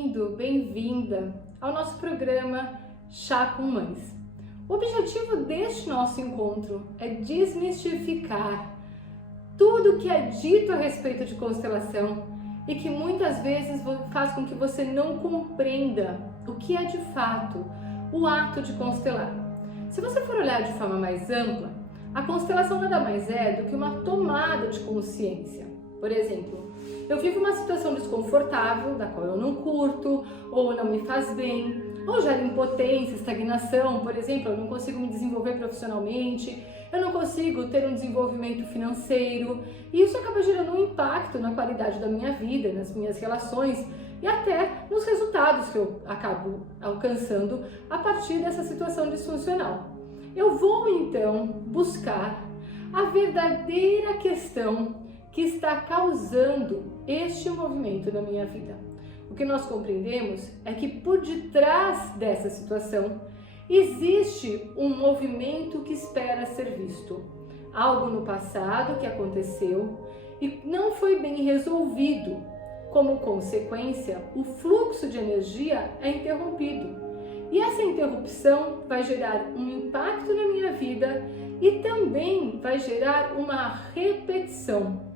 bem-vindo, bem-vinda ao nosso programa Chá com Mães. O objetivo deste nosso encontro é desmistificar tudo que é dito a respeito de constelação e que muitas vezes faz com que você não compreenda o que é de fato o ato de constelar. Se você for olhar de forma mais ampla, a constelação nada mais é do que uma tomada de consciência. Por exemplo, eu vivo uma situação desconfortável, da qual eu não curto, ou não me faz bem, ou gera impotência, estagnação, por exemplo, eu não consigo me desenvolver profissionalmente, eu não consigo ter um desenvolvimento financeiro, e isso acaba gerando um impacto na qualidade da minha vida, nas minhas relações e até nos resultados que eu acabo alcançando a partir dessa situação disfuncional. Eu vou então buscar a verdadeira questão que está causando este movimento na minha vida. O que nós compreendemos é que por detrás dessa situação existe um movimento que espera ser visto. Algo no passado que aconteceu e não foi bem resolvido. Como consequência, o fluxo de energia é interrompido. E essa interrupção vai gerar um impacto na minha vida e também vai gerar uma repetição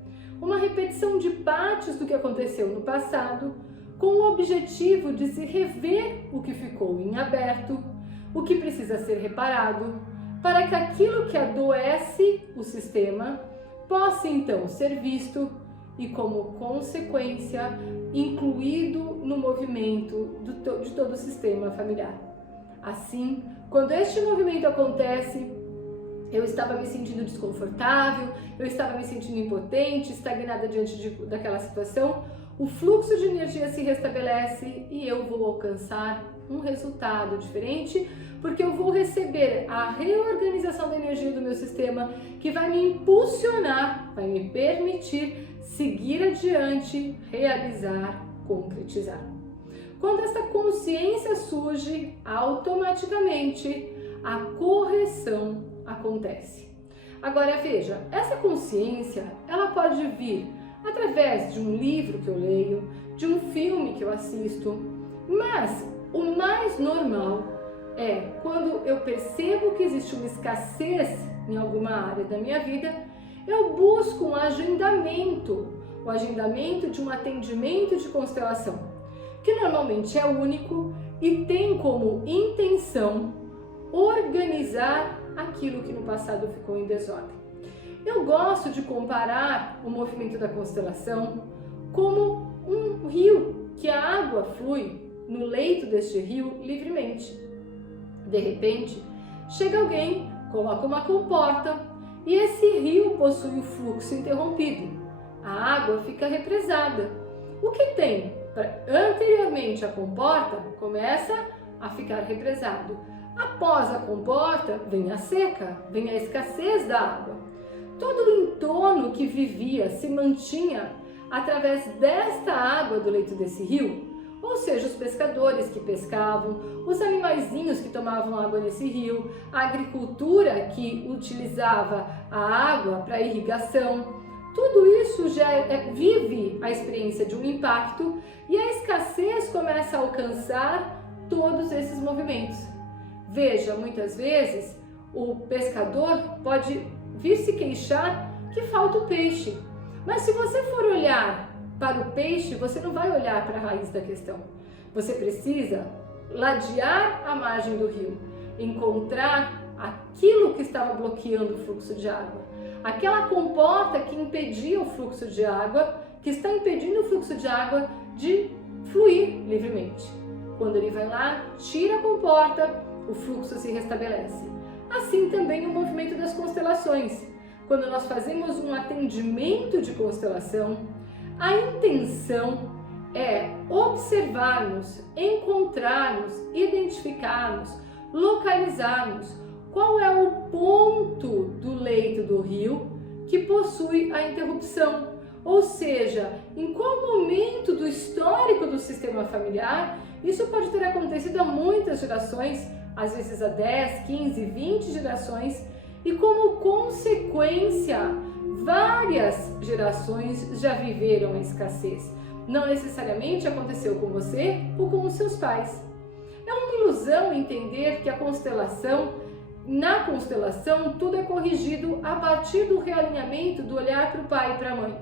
de partes do que aconteceu no passado, com o objetivo de se rever o que ficou em aberto, o que precisa ser reparado, para que aquilo que adoece o sistema possa então ser visto e, como consequência, incluído no movimento de todo o sistema familiar. Assim, quando este movimento acontece, eu estava me sentindo desconfortável, eu estava me sentindo impotente, estagnada diante daquela situação, o fluxo de energia se restabelece e eu vou alcançar um resultado diferente, porque eu vou receber a reorganização da energia do meu sistema, que vai me impulsionar, vai me permitir seguir adiante, realizar, concretizar. Quando essa consciência surge, automaticamente a correção acontece. Agora veja, essa consciência, ela pode vir através de um livro que eu leio, de um filme que eu assisto, mas o mais normal é quando eu percebo que existe uma escassez em alguma área da minha vida, eu busco um agendamento, o agendamento de um atendimento de constelação, que normalmente é único e tem como intenção organizar aquilo que no passado ficou em desordem. Eu gosto de comparar o movimento da constelação como um rio, que a água flui no leito deste rio livremente. De repente, chega alguém, coloca uma comporta e esse rio possui o fluxo interrompido. A água fica represada. O que tem anteriormente à comporta começa a ficar represado. Após a comporta vem a seca, vem a escassez da água. Todo o entorno que vivia se mantinha através desta água do leito desse rio, ou seja, os pescadores que pescavam, os animaizinhos que tomavam água nesse rio, a agricultura que utilizava a água para irrigação. Tudo isso já vive a experiência de um impacto e a escassez começa a alcançar todos esses movimentos. Veja, muitas vezes o pescador pode vir se queixar que falta o peixe, mas se você for olhar para o peixe, você não vai olhar para a raiz da questão. Você precisa ladear a margem do rio, encontrar aquilo que estava bloqueando o fluxo de água, aquela comporta que impedia o fluxo de água, que está impedindo o fluxo de água de fluir livremente. Quando ele vai lá, tira a comporta, o fluxo se restabelece. Assim também o movimento das constelações. Quando nós fazemos um atendimento de constelação, a intenção é observarmos, encontrarmos, identificarmos, localizarmos qual é o ponto do leito do rio que possui a interrupção, ou seja, em qual momento do histórico do sistema familiar isso pode ter acontecido há muitas gerações, às vezes há 10, 15, 20 gerações, e como consequência, várias gerações já viveram a escassez. não necessariamente aconteceu com você ou com os seus pais. É uma ilusão entender que na constelação, tudo é corrigido a partir do realinhamento do olhar para o pai e para a mãe.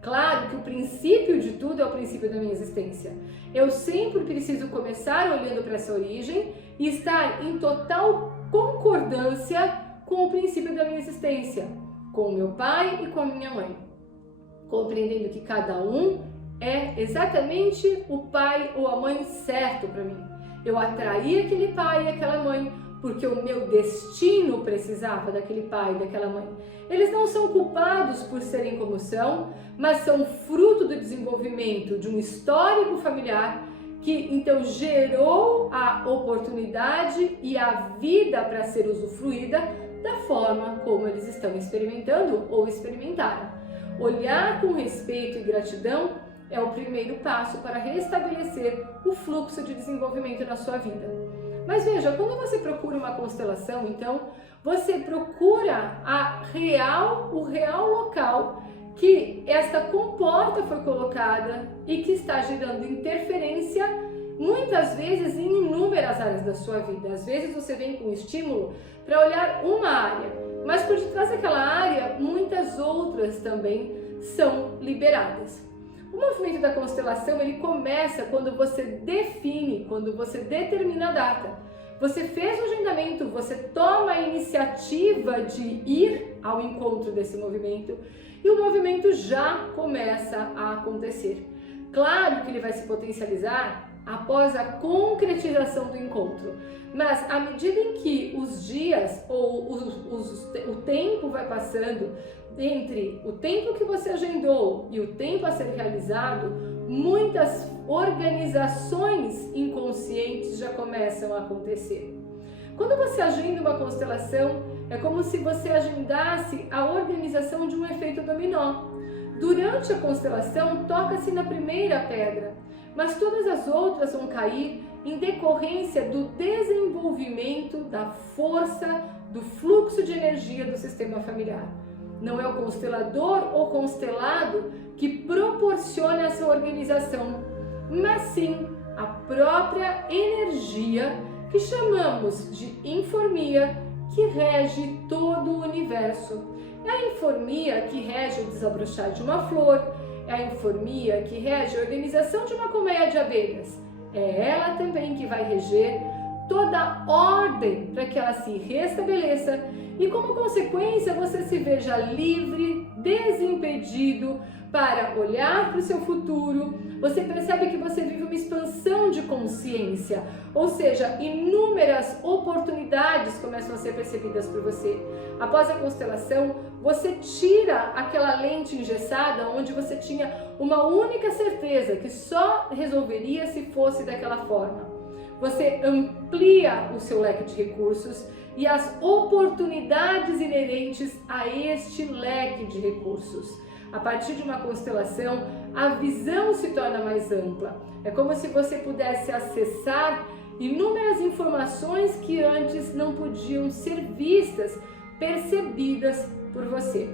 Claro que o princípio de tudo é o princípio da minha existência. Eu sempre preciso começar olhando para essa origem e estar em total concordância com o princípio da minha existência, com o meu pai e com a minha mãe, compreendendo que cada um é exatamente o pai ou a mãe certo para mim. Eu atraí aquele pai e aquela mãe porque o meu destino precisava daquele pai e daquela mãe. Eles não são culpados por serem como são, mas são fruto do desenvolvimento de um histórico familiar que então gerou a oportunidade e a vida para ser usufruída da forma como eles estão experimentando ou experimentaram. Olhar com respeito e gratidão é o primeiro passo para restabelecer o fluxo de desenvolvimento na sua vida. Mas veja, quando você procura uma constelação, então, você procura o real local que esta comporta foi colocada e que está gerando interferência, muitas vezes em inúmeras áreas da sua vida. Às vezes você vem com estímulo para olhar uma área, mas por detrás daquela área, muitas outras também são liberadas. O movimento da constelação, ele começa quando você define, quando você determina a data. Você fez o agendamento, você toma a iniciativa de ir ao encontro desse movimento e o movimento já começa a acontecer. Claro que ele vai se potencializar após a concretização do encontro, mas à medida em que os dias ou o tempo vai passando, entre o tempo que você agendou e o tempo a ser realizado, muitas organizações inconscientes já começam a acontecer. Quando você agenda uma constelação, é como se você agendasse a organização de um efeito dominó. Durante a constelação, toca-se na primeira pedra, mas todas as outras vão cair em decorrência do desenvolvimento da força, do fluxo de energia do sistema familiar. Não é o constelador ou constelado que proporciona essa organização, mas sim a própria energia que chamamos de informia, que rege todo o universo. É a informia que rege o desabrochar de uma flor, é a informia que rege a organização de uma colmeia de abelhas. É ela também que vai reger toda a ordem para que ela se restabeleça e, como consequência, você se veja livre, desimpedido para olhar para o seu futuro. Você percebe que você vive uma expansão de consciência, ou seja, inúmeras oportunidades começam a ser percebidas por você. Após a constelação, você tira aquela lente engessada onde você tinha uma única certeza que só resolveria se fosse daquela forma. Você amplia o seu leque de recursos e as oportunidades inerentes a este leque de recursos. A partir de uma constelação, a visão se torna mais ampla. É como se você pudesse acessar inúmeras informações que antes não podiam ser vistas, percebidas por você.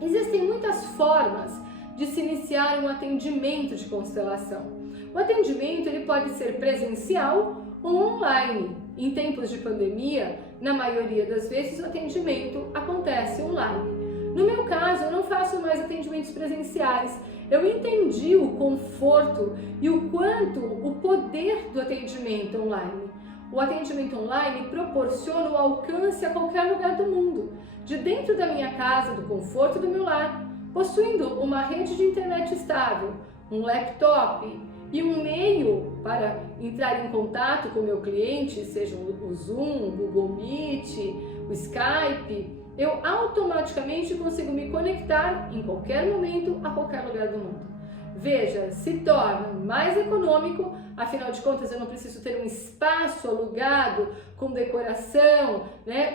Existem muitas formas de se iniciar um atendimento de constelação. O atendimento ele pode ser presencial ou online. Em tempos de pandemia, na maioria das vezes o atendimento acontece online. No meu caso, eu não faço mais atendimentos presenciais. Eu entendi o conforto e o quanto o poder do atendimento online. O atendimento online proporciona o alcance a qualquer lugar do mundo, de dentro da minha casa, do conforto do meu lar, possuindo uma rede de internet estável, um laptop e um meio para entrar em contato com o meu cliente, seja o Zoom, o Google Meet, o Skype. Eu automaticamente consigo me conectar em qualquer momento, a qualquer lugar do mundo. Veja, se torna mais econômico, afinal de contas eu não preciso ter um espaço alugado com decoração,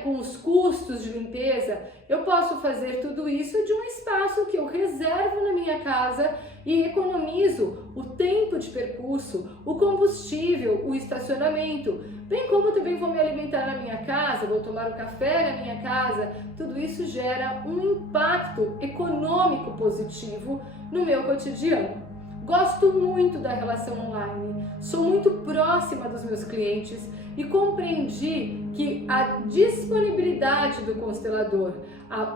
com os custos de limpeza. Eu posso fazer tudo isso de um espaço que eu reservo na minha casa e economizo o tempo de percurso, o combustível, o estacionamento, bem como também vou me alimentar na minha casa, vou tomar um café na minha casa. Tudo isso gera um impacto econômico positivo no meu cotidiano. Gosto muito da relação online, sou muito próxima dos meus clientes e compreendi que a disponibilidade do constelador,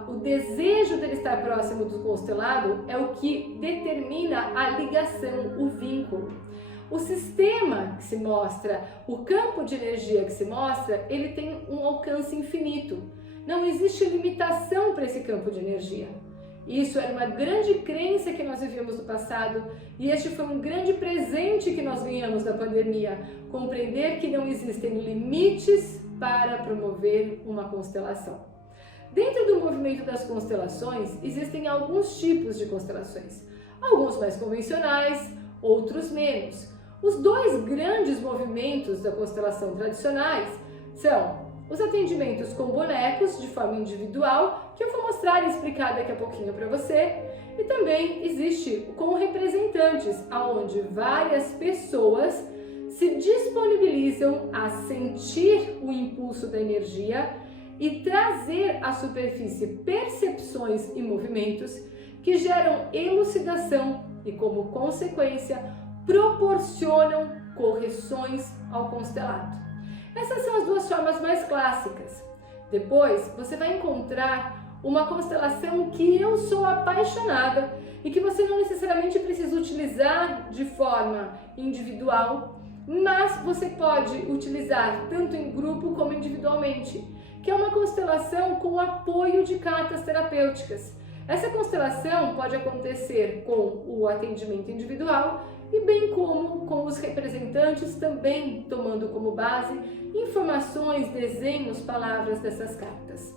o desejo dele estar próximo do constelado é o que determina a ligação, o vínculo. O sistema que se mostra, o campo de energia que se mostra, ele tem um alcance infinito. Não existe limitação para esse campo de energia. Isso era uma grande crença que nós vivíamos no passado e este foi um grande presente que nós ganhamos da pandemia. Compreender que não existem limites para promover uma constelação. Dentro do movimento das constelações, existem alguns tipos de constelações. Alguns mais convencionais, outros menos. Os dois grandes movimentos da constelação tradicionais são os atendimentos com bonecos de forma individual, que eu vou mostrar e explicar daqui a pouquinho para você, e também existe com representantes, onde várias pessoas se disponibilizam a sentir o impulso da energia e trazer à superfície percepções e movimentos que geram elucidação e, como consequência, proporcionam correções ao constelado. Essas são as duas formas mais clássicas. Depois, você vai encontrar uma constelação que eu sou apaixonada e que você não necessariamente precisa utilizar de forma individual, mas você pode utilizar tanto em grupo como individualmente, que é uma constelação com apoio de cartas terapêuticas. Essa constelação pode acontecer com o atendimento individual e bem como com os representantes também tomando como base informações, desenhos, palavras dessas cartas.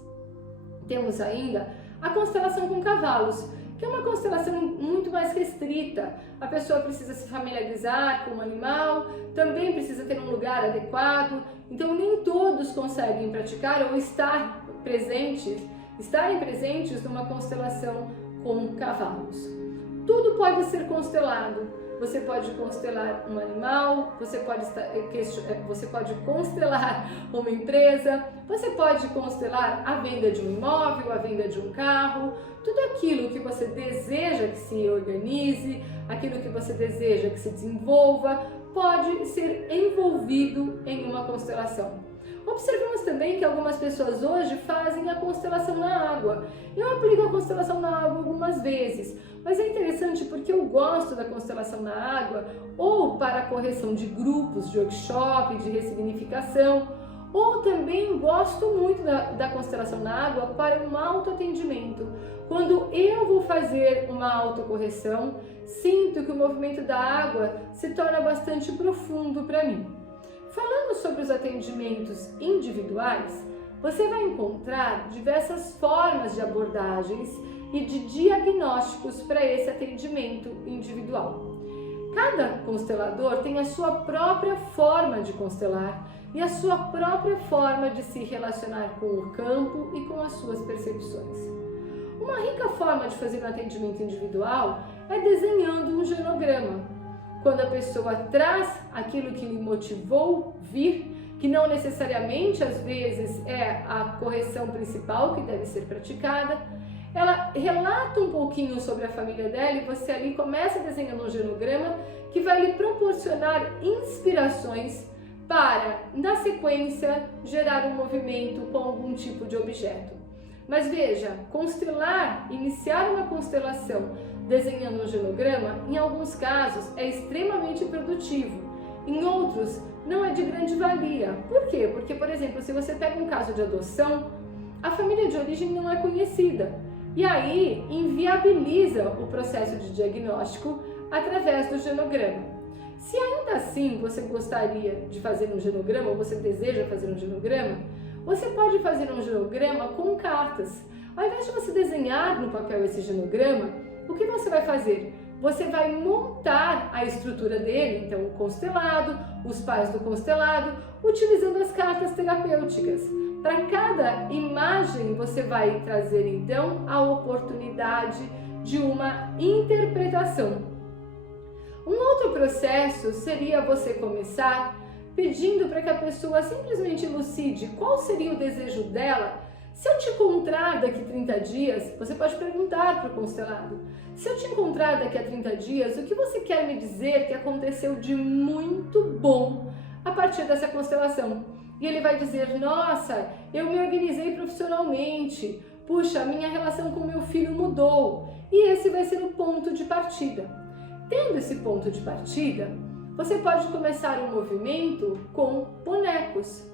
Temos ainda a constelação com cavalos, que é uma constelação muito mais restrita. A pessoa precisa se familiarizar com o animal, também precisa ter um lugar adequado, então nem todos conseguem praticar ou estarem presentes numa constelação com cavalos. Tudo pode ser constelado. Você pode constelar um animal, você pode constelar uma empresa, você pode constelar a venda de um imóvel, a venda de um carro, tudo aquilo que você deseja que se organize, aquilo que você deseja que se desenvolva, pode ser envolvido em uma constelação. Observamos também que algumas pessoas hoje fazem a constelação na água. Eu aplico a constelação na água algumas vezes, mas é interessante porque eu gosto da constelação na água ou para a correção de grupos, de workshop, de ressignificação, ou também gosto muito da constelação na água para um autoatendimento. Quando eu vou fazer uma autocorreção, sinto que o movimento da água se torna bastante profundo para mim. Falando sobre os atendimentos individuais, você vai encontrar diversas formas de abordagens e de diagnósticos para esse atendimento individual. Cada constelador tem a sua própria forma de constelar e a sua própria forma de se relacionar com o campo e com as suas percepções. Uma rica forma de fazer um atendimento individual é desenhando um genograma. Quando a pessoa traz aquilo que lhe motivou vir, que não necessariamente às vezes é a correção principal que deve ser praticada, ela relata um pouquinho sobre a família dela e você ali começa desenhando um genograma que vai lhe proporcionar inspirações para, na sequência, gerar um movimento com algum tipo de objeto. Mas veja, iniciar uma constelação desenhando um genograma, em alguns casos é extremamente produtivo, em outros não é de grande valia. Por quê? Porque, por exemplo, se você pega um caso de adoção, a família de origem não é conhecida e aí inviabiliza o processo de diagnóstico através do genograma. Se ainda assim você gostaria de fazer um genograma ou você deseja fazer um genograma, você pode fazer um genograma com cartas. Ao invés de você desenhar no papel esse genograma, o que você vai fazer? Você vai montar a estrutura dele, então o constelado, os pais do constelado, utilizando as cartas terapêuticas. Para cada imagem você vai trazer então a oportunidade de uma interpretação. Um outro processo seria você começar pedindo para que a pessoa simplesmente elucide qual seria o desejo dela Se eu te encontrar daqui 30 dias, você pode perguntar para o constelado, se eu te encontrar daqui a 30 dias, o que você quer me dizer que aconteceu de muito bom a partir dessa constelação? E ele vai dizer, nossa, eu me organizei profissionalmente, puxa, a minha relação com meu filho mudou. E esse vai ser o ponto de partida. Tendo esse ponto de partida, você pode começar um movimento com bonecos.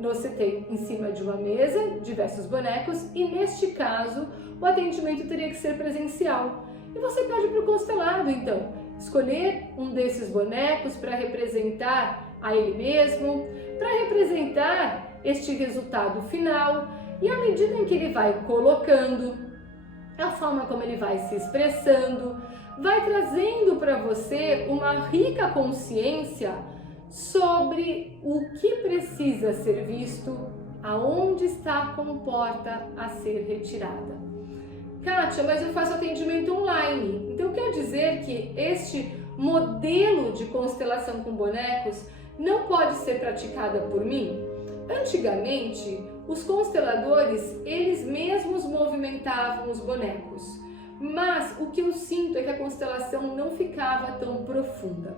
Você tem em cima de uma mesa diversos bonecos e neste caso o atendimento teria que ser presencial. E você pede para o constelado então escolher um desses bonecos para representar a ele mesmo, para representar este resultado final, e à medida em que ele vai colocando, a forma como ele vai se expressando, vai trazendo para você uma rica consciência sobre o que precisa ser visto, aonde está a comporta a ser retirada. Kátia, mas eu faço atendimento online, então quer dizer que este modelo de constelação com bonecos não pode ser praticada por mim? Antigamente, os consteladores, eles mesmos movimentavam os bonecos, mas o que eu sinto é que a constelação não ficava tão profunda.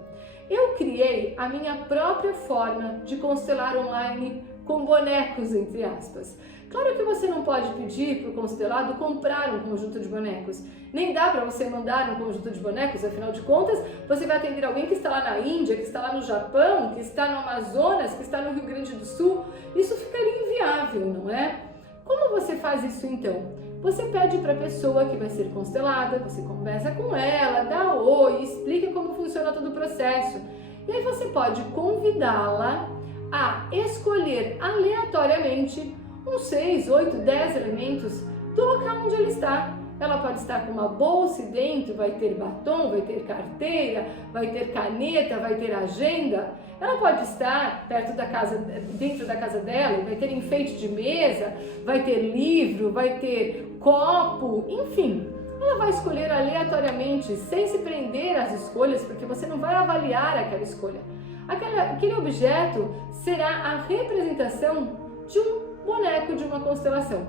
Eu criei a minha própria forma de constelar online com bonecos, entre aspas. Claro que você não pode pedir para o constelado comprar um conjunto de bonecos. Nem dá para você mandar um conjunto de bonecos, afinal de contas, você vai atender alguém que está lá na Índia, que está lá no Japão, que está no Amazonas, que está no Rio Grande do Sul. Isso ficaria inviável, não é? Como você faz isso então? Você pede para a pessoa que vai ser constelada, você conversa com ela, dá oi, explica como funciona todo o processo. E aí você pode convidá-la a escolher aleatoriamente uns 6, 8, 10 elementos do local onde ela está. Ela pode estar com uma bolsa e dentro vai ter batom, vai ter carteira, vai ter caneta, vai ter agenda. Ela pode estar perto da casa, dentro da casa dela, vai ter enfeite de mesa, vai ter livro, vai ter copo, enfim. Ela vai escolher aleatoriamente, sem se prender às escolhas, porque você não vai avaliar aquela escolha. Aquele objeto será a representação de um boneco, de uma constelação.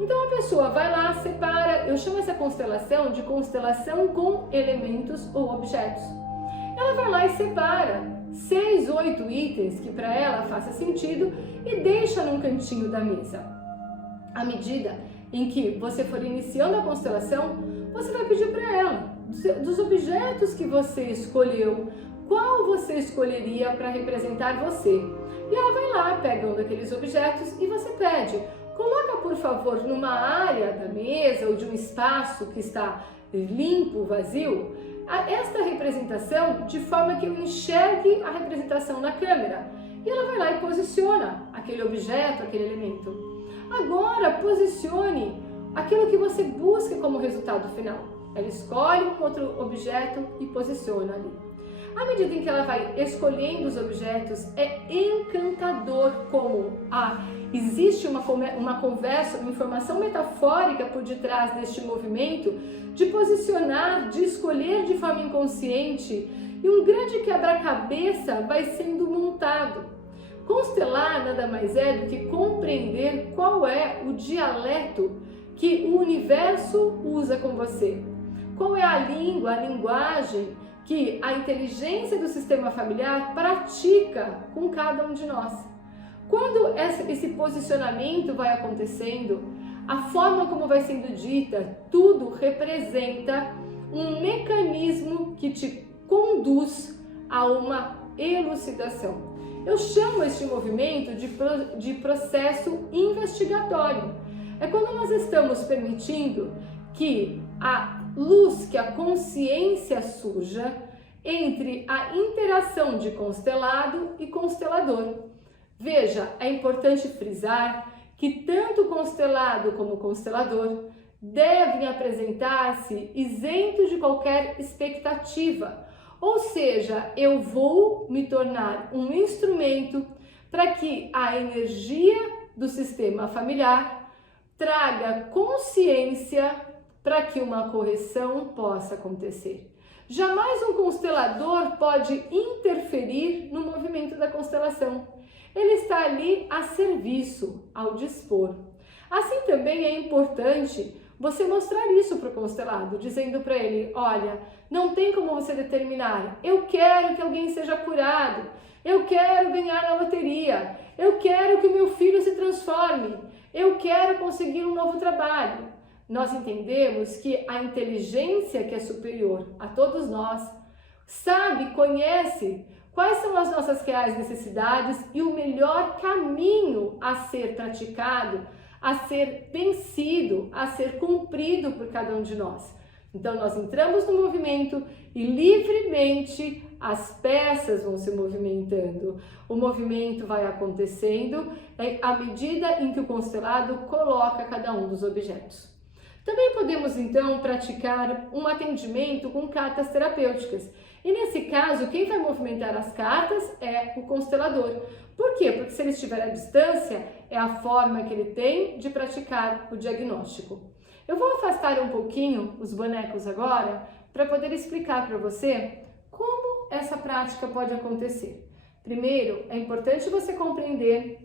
Então a pessoa vai lá, separa, eu chamo essa constelação de constelação com elementos ou objetos. Ela vai lá e separa 6, 8 itens que para ela faça sentido e deixa num cantinho da mesa. À medida em que você for iniciando a constelação, você vai pedir para ela, dos objetos que você escolheu, qual você escolheria para representar você. E ela vai lá, pega um daqueles objetos e você pede, coloca por favor numa área da mesa ou de um espaço que está limpo, vazio, esta representação de forma que eu enxergue a representação na câmera. E ela vai lá e posiciona aquele objeto, aquele elemento. Agora posicione aquilo que você busca como resultado final. Ela escolhe um outro objeto e posiciona ali. À medida em que ela vai escolhendo os objetos, é encantador como existe uma conversa, uma informação metafórica por detrás deste movimento de posicionar, de escolher de forma inconsciente, e um grande quebra-cabeça vai sendo montado. Constelar nada mais é do que compreender qual é o dialeto que o universo usa com você. Qual é a língua, a linguagem que a inteligência do sistema familiar pratica com cada um de nós. Quando esse posicionamento vai acontecendo, a forma como vai sendo dita, tudo representa um mecanismo que te conduz a uma elucidação. Eu chamo este movimento de processo investigatório. É quando nós estamos permitindo que a luz, que a consciência surja entre a interação de constelado e constelador. Veja, é importante frisar que tanto o constelado como o constelador devem apresentar-se isentos de qualquer expectativa, ou seja, eu vou me tornar um instrumento para que a energia do sistema familiar traga consciência para que uma correção possa acontecer. Jamais um constelador pode interferir no movimento da constelação. Ele está ali a serviço, ao dispor. Assim também é importante você mostrar isso para o constelado, dizendo para ele, olha, não tem como você determinar, eu quero que alguém seja curado, eu quero ganhar na loteria, eu quero que o meu filho se transforme, eu quero conseguir um novo trabalho. Nós entendemos que a inteligência que é superior a todos nós sabe, conhece quais são as nossas reais necessidades e o melhor caminho a ser praticado, a ser vencido, a ser cumprido por cada um de nós. Então nós entramos no movimento e livremente as peças vão se movimentando. O movimento vai acontecendo à medida em que o constelado coloca cada um dos objetos. Também podemos então praticar um atendimento com cartas terapêuticas. E nesse caso, quem vai movimentar as cartas é o constelador. Por quê? Porque se ele estiver à distância, é a forma que ele tem de praticar o diagnóstico. Eu vou afastar um pouquinho os bonecos agora para poder explicar para você como essa prática pode acontecer. Primeiro, é importante você compreender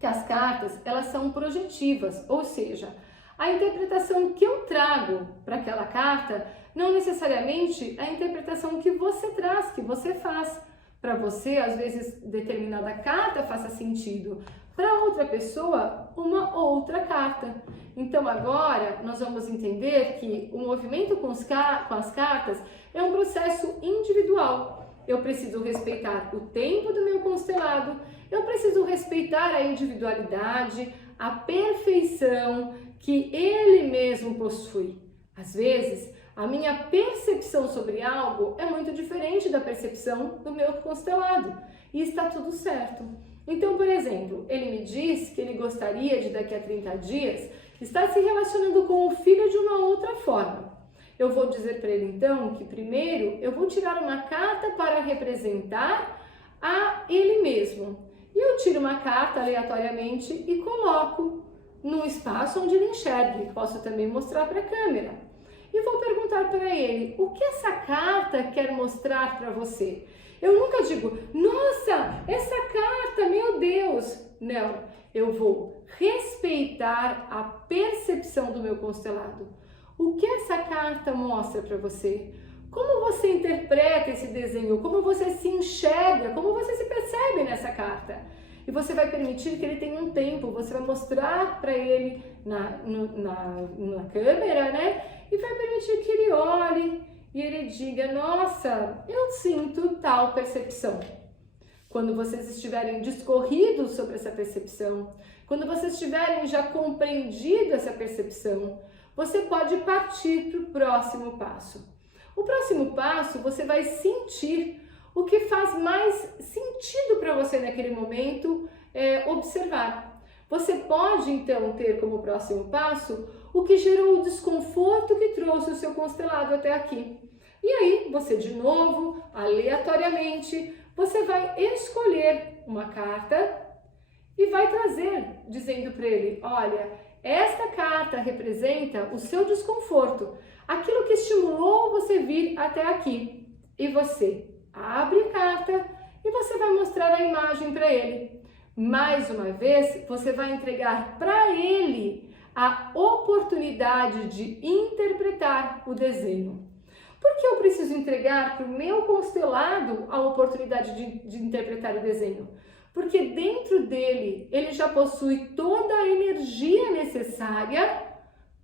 que as cartas, elas são projetivas, ou seja, a interpretação que eu trago para aquela carta não necessariamente é a interpretação que você traz, que você faz. Para você, às vezes, determinada carta faça sentido. Para outra pessoa, uma outra carta. Então, agora, nós vamos entender que o movimento com as cartas é um processo individual. Eu preciso respeitar o tempo do meu constelado, eu preciso respeitar a individualidade, a perfeição que ele mesmo possui. Às vezes, a minha percepção sobre algo é muito diferente da percepção do meu constelado e está tudo certo. Então, por exemplo, ele me diz que ele gostaria de daqui a 30 dias estar se relacionando com o filho de uma outra forma. Eu vou dizer para ele então que primeiro eu vou tirar uma carta para representar a ele mesmo. E eu tiro uma carta aleatoriamente e coloco num espaço onde ele enxergue. Posso também mostrar para a câmera. E vou perguntar para ele, o que essa carta quer mostrar para você? Eu nunca digo, nossa, essa carta, meu Deus! Não, eu vou respeitar a percepção do meu constelado. O que essa carta mostra para você? Como você interpreta esse desenho? Como você se enxerga? Como você se percebe nessa carta? E você vai permitir que ele tenha um tempo, você vai mostrar para ele na câmera, né? E vai permitir que ele olhe e ele diga, nossa, eu sinto tal percepção. Quando vocês estiverem discorridos sobre essa percepção, quando vocês tiverem já compreendido essa percepção, você pode partir para o próximo passo. O próximo passo, você vai sentir o que faz mais sentido para você naquele momento observar. Você pode, então, ter como próximo passo o que gerou o desconforto que trouxe o seu constelado até aqui. E aí, você de novo, aleatoriamente, você vai escolher uma carta e vai trazer, dizendo para ele, olha, esta carta representa o seu desconforto, aquilo que estimulou você vir até aqui. E você abre a carta e você vai mostrar a imagem para ele. Mais uma vez, você vai entregar para ele a oportunidade de interpretar o desenho. Por que eu preciso entregar para o meu constelado a oportunidade de interpretar o desenho? Porque dentro dele, ele já possui toda a energia necessária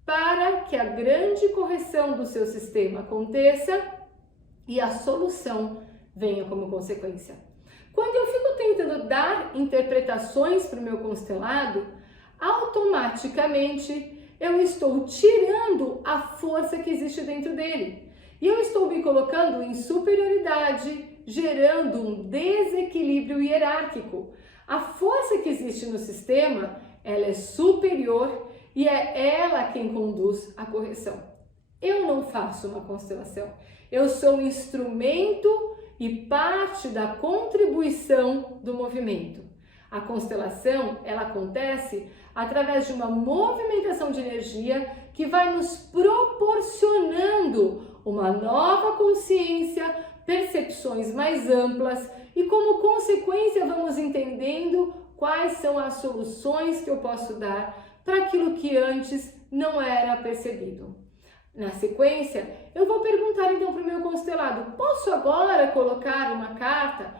para que a grande correção do seu sistema aconteça e a solução venha como consequência. Quando eu fico tentando dar interpretações para o meu constelado, automaticamente eu estou tirando a força que existe dentro dele. E eu estou me colocando em superioridade, gerando um desequilíbrio hierárquico. A força que existe no sistema, ela é superior e é ela quem conduz a correção. Eu não faço uma constelação. Eu sou um instrumento e parte da contribuição do movimento. A constelação, ela acontece através de uma movimentação de energia que vai nos proporcionando uma nova consciência, percepções mais amplas e, como consequência, vamos entendendo quais são as soluções que eu posso dar para aquilo que antes não era percebido. Na sequência, eu vou perguntar então para o meu constelado: posso agora colocar uma carta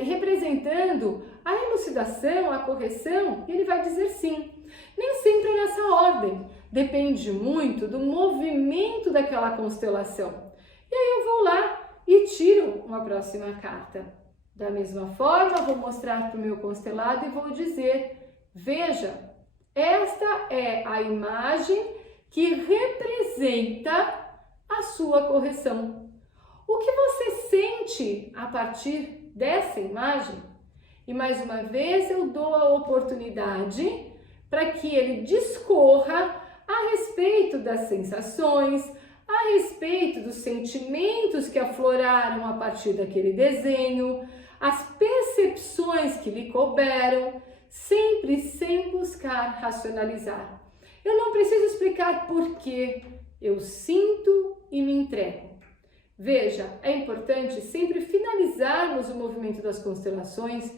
representando a elucidação, a correção? E ele vai dizer sim. Nem sempre é nessa ordem, depende muito do movimento daquela constelação. E aí eu vou lá e tiro uma próxima carta. Da mesma forma, vou mostrar para o meu constelado e vou dizer: veja, esta é a imagem que representa a sua correção. O que você sente a partir dessa imagem? E mais uma vez eu dou a oportunidade para que ele discorra a respeito das sensações, a respeito dos sentimentos que afloraram a partir daquele desenho, as percepções que lhe couberam, sempre sem buscar racionalizar. Eu não preciso explicar por quê, eu sinto e me entrego. Veja, é importante sempre finalizarmos o movimento das constelações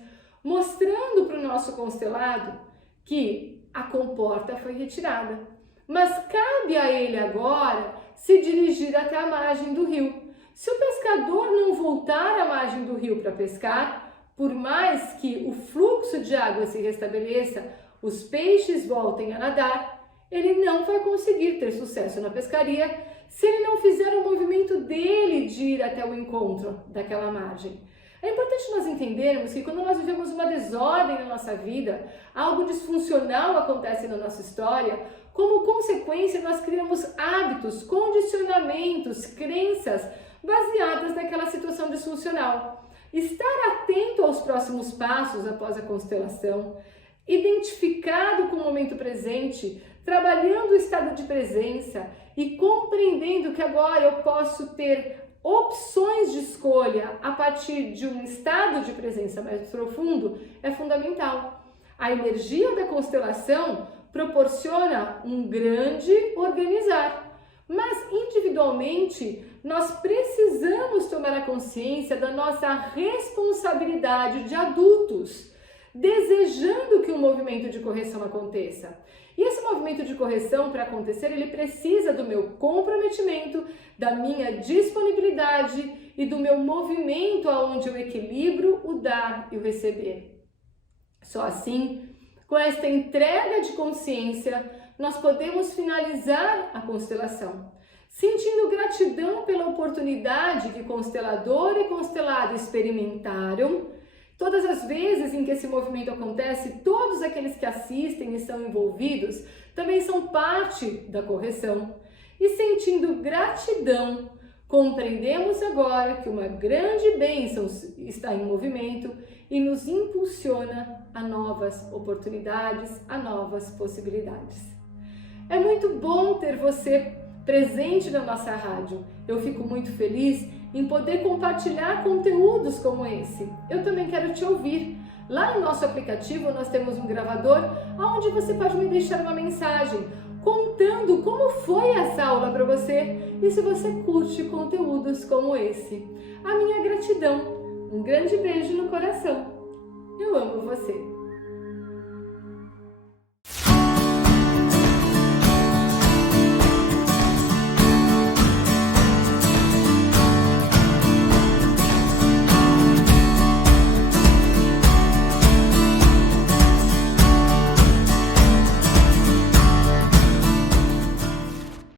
mostrando para o nosso constelado que a comporta foi retirada. Mas cabe a ele agora se dirigir até a margem do rio. Se o pescador não voltar à margem do rio para pescar, por mais que o fluxo de água se restabeleça, os peixes voltem a nadar, ele não vai conseguir ter sucesso na pescaria se ele não fizer o movimento dele de ir até o encontro daquela margem. É importante nós entendermos que quando nós vivemos uma desordem na nossa vida, algo disfuncional acontece na nossa história, como consequência nós criamos hábitos, condicionamentos, crenças baseadas naquela situação disfuncional. Estar atento aos próximos passos após a constelação, identificado com o momento presente, trabalhando o estado de presença e compreendendo que agora eu posso ter opções de escolha a partir de um estado de presença mais profundo é fundamental. A energia da constelação proporciona um grande organizar, mas individualmente nós precisamos tomar a consciência da nossa responsabilidade de adultos, desejando que um movimento de correção aconteça. E esse movimento de correção, para acontecer, ele precisa do meu comprometimento, da minha disponibilidade e do meu movimento aonde eu equilibro o dar e o receber. Só assim, com esta entrega de consciência, nós podemos finalizar a constelação, sentindo gratidão pela oportunidade que constelador e constelado experimentaram. Todas as vezes em que esse movimento acontece, todos aqueles que assistem e são envolvidos também são parte da correção. E sentindo gratidão, compreendemos agora que uma grande bênção está em movimento e nos impulsiona a novas oportunidades, a novas possibilidades. É muito bom ter você presente na nossa rádio. Eu fico muito feliz em poder compartilhar conteúdos como esse. Eu também quero te ouvir. Lá no nosso aplicativo nós temos um gravador onde você pode me deixar uma mensagem contando como foi essa aula para você e se você curte conteúdos como esse. A minha gratidão. Um grande beijo no coração. Eu amo você.